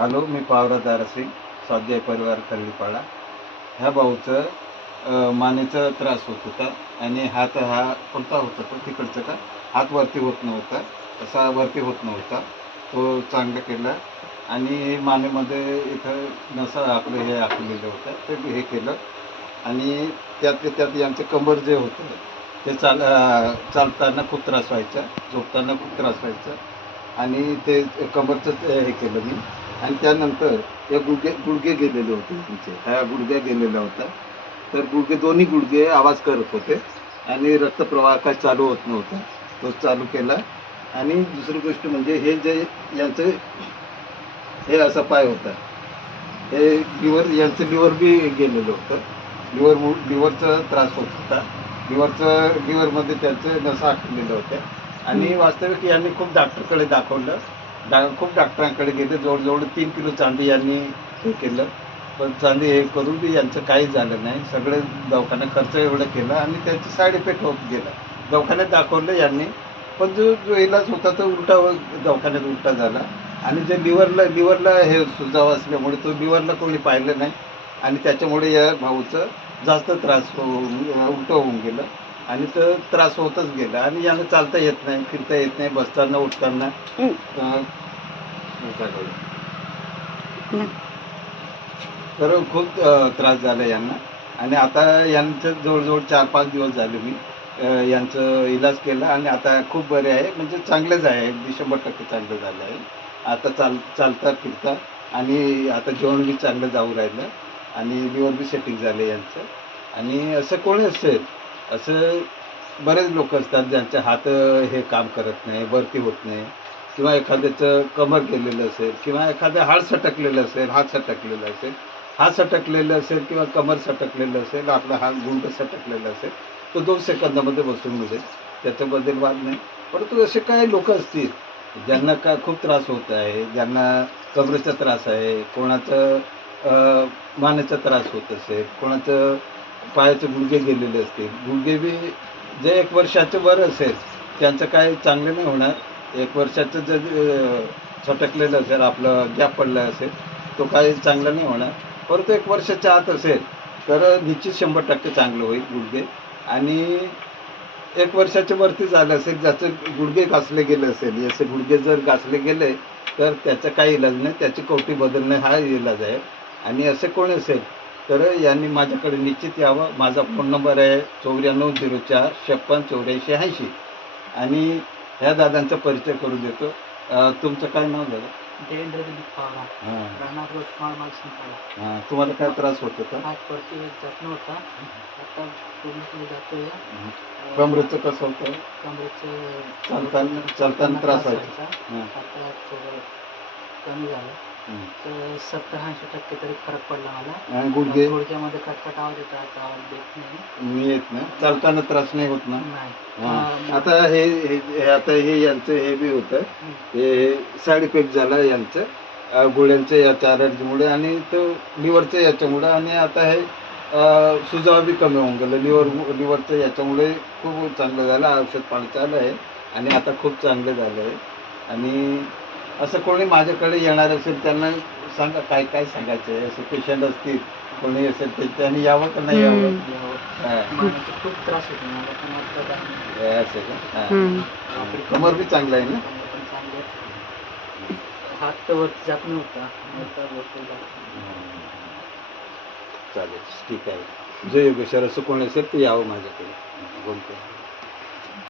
Hello, मी पावरा दारासिंग, स्वाध्याय परिवार खल्लीपाडा. ह्या भाऊचं मानेचा त्रास होत होता आणि हात हा कोणता होता तो तिकडचा का हात वरती होत नव्हता, असा वरती होत नव्हता. तो चांगलं केला आणि मानेमध्ये इथं नसा आपलं हे आखलेलं होतं ते हे केलं. आणि त्यातल्या त्यात यांचे कंबर जे होतं ते चालताना खूप त्रास व्हायचा, झोपताना खूप त्रास व्हायचा आणि ते कंबरचं हे केलं मी. आणि त्यानंतर या गुडघे गेलेले होते त्यांचे, ह्या गुडघ्या गेलेला होता. तर दोन्ही गुडघे आवाज करत होते आणि रक्तप्रवाह काय चालू होत नव्हता, तो चालू केला. आणि दुसरी गोष्ट म्हणजे हे जे यांचं हे असा पाय होता, हे यांचं लिव्हर बी गेलेलं होतं. लिव्हरचा त्रास होत होता. लिव्हरमध्ये त्यांचं नसा आखलेल्या होत्या. आणि वास्तविक यांनी खूप डॉक्टरकडे दाखवलं, खूप डॉक्टरांकडे गेले. जवळजवळ 3 किलो चांदी यांनी हे केलं, पण चांदी हे करून बी यांचं काही झालं नाही. सगळे दवाखाना खर्च एवढं केला आणि त्यांचे साईड इफेक्ट होत गेला. दवाखान्यात दाखवलं यांनी, पण जो इलाज होता तो दवाखान्यात उलटा झाला. आणि जे लिव्हरला हे सुजाव असल्यामुळे तो लिव्हरला कोणी पाहिलं नाही आणि त्याच्यामुळे या भाऊचं जास्त त्रास उलटं होऊन गेलं आणि तो त्रास होतच गेला. आणि यानं चालता येत नाही, फिरता येत नाही, बसताना उठताना तर खूप त्रास झाला यांना. आणि आता यांचं जवळजवळ 4-5 दिवस झाले मी यांचं इलाज केला आणि आता खूप बरे आहे, म्हणजे चांगलेच आहे, अगदी 100% चांगलं झालं आहे. आता चालता फिरता आणि आता जेवण बी चांगलं जाऊ राहिलं आणि लिव्हर बी सेटिंग झालं यांचं. आणि असं कोणी असेल, असं बरेच लोक असतात ज्यांचे हात हे काम करत नाही, वरती होत नाही, किंवा एखाद्याचं कमर गेलेलं असेल, किंवा एखादं हाड सटकलेलं असेल, हात सटकलेलं असेल किंवा कमर सटकलेलं असेल, आपला हात गुंड सटकलेला असेल, तो 2 सेकंदामध्ये बसून मिळेल, त्याच्याबद्दल वाद नाही. परंतु असे काही लोक असतील ज्यांना खूप त्रास होत आहे, ज्यांना कमरेचा त्रास आहे, कोणाचं मानेचा त्रास होत असेल, कोणाचं पायाचे गुडघे गेलेले असतील, गुडघे बी जे 1 वर्षाचं वर असेल त्यांचं काय चांगलं नाही होणार. 1 वर्षाचं जर सटकलेलं असेल, आपलं गॅप पडला असेल, तो काही चांगला नाही होणार. परंतु 1 वर्षाच्या आत असेल तर निश्चित 100% चांगलं होईल गुडघे. आणि 1 वर्षाच्या वरती झालं असेल, ज्याचे गुडघे घासले गेले असेल, असे गुडघे जर घासले गेले तर त्याचा काही इलाज नाही, त्याची कवटी बदलणे हा इलाज आहे. आणि असे कोणी असेल तर यांनी माझ्याकडे निश्चित यावं. माझा फोन नंबर आहे 9404568480. आणि ह्या दादांचा परिचय करून देतो. तुमचं काय नाव झालं? देवेंद्र दिलीप पवार, हां राहणार रोज माळमाल हां. तुम्हाला काय त्रास होत होता? हात वरती जात नव्हता, आता पूर्णपणे जातोय. कमरेचं कसं होतं? कमरेचं चालताना त्रास व्हायचा. आता थोडं कमी झालं. तर 70-80% तरी फरक पडला मला. आणि गुडघ्यामध्ये कटकट आवाज येतो, आता आवाज देत नाही. मी येत नाही, चालताना त्रास नाही होत ना? नाही. आता हे यांचं हे बी होतं, हे साईड इफेक्ट झाला यांचं गोळ्यांचं याच्या ॲलर्जीमुळे आणि तो लिव्हरचं याच्यामुळं. आणि आता हे सुजाव बी कमी होऊन गेलं लिव्हरचं याच्यामुळे. खूप चांगलं झालं, औषध पाणी चालू आहे आणि आता खूप चांगलं झालं आहे. आणि असं कोणी माझ्याकडे येणार असेल त्यांना सांगा काय काय सांगायचं आहे. असे पेशंट असतील कोणी असेल तर त्यांनी यावं का नाही यावं? खूप त्रास होतो मला, पण आता काय असं का? कमर बी चांगलं आहे ना? हात वरती जात नव्हता, आता वरती चालेल, ठीक आहे. जे योगेश्वर असं कोणी असेल ते यावं माझ्याकडे, बोलतो.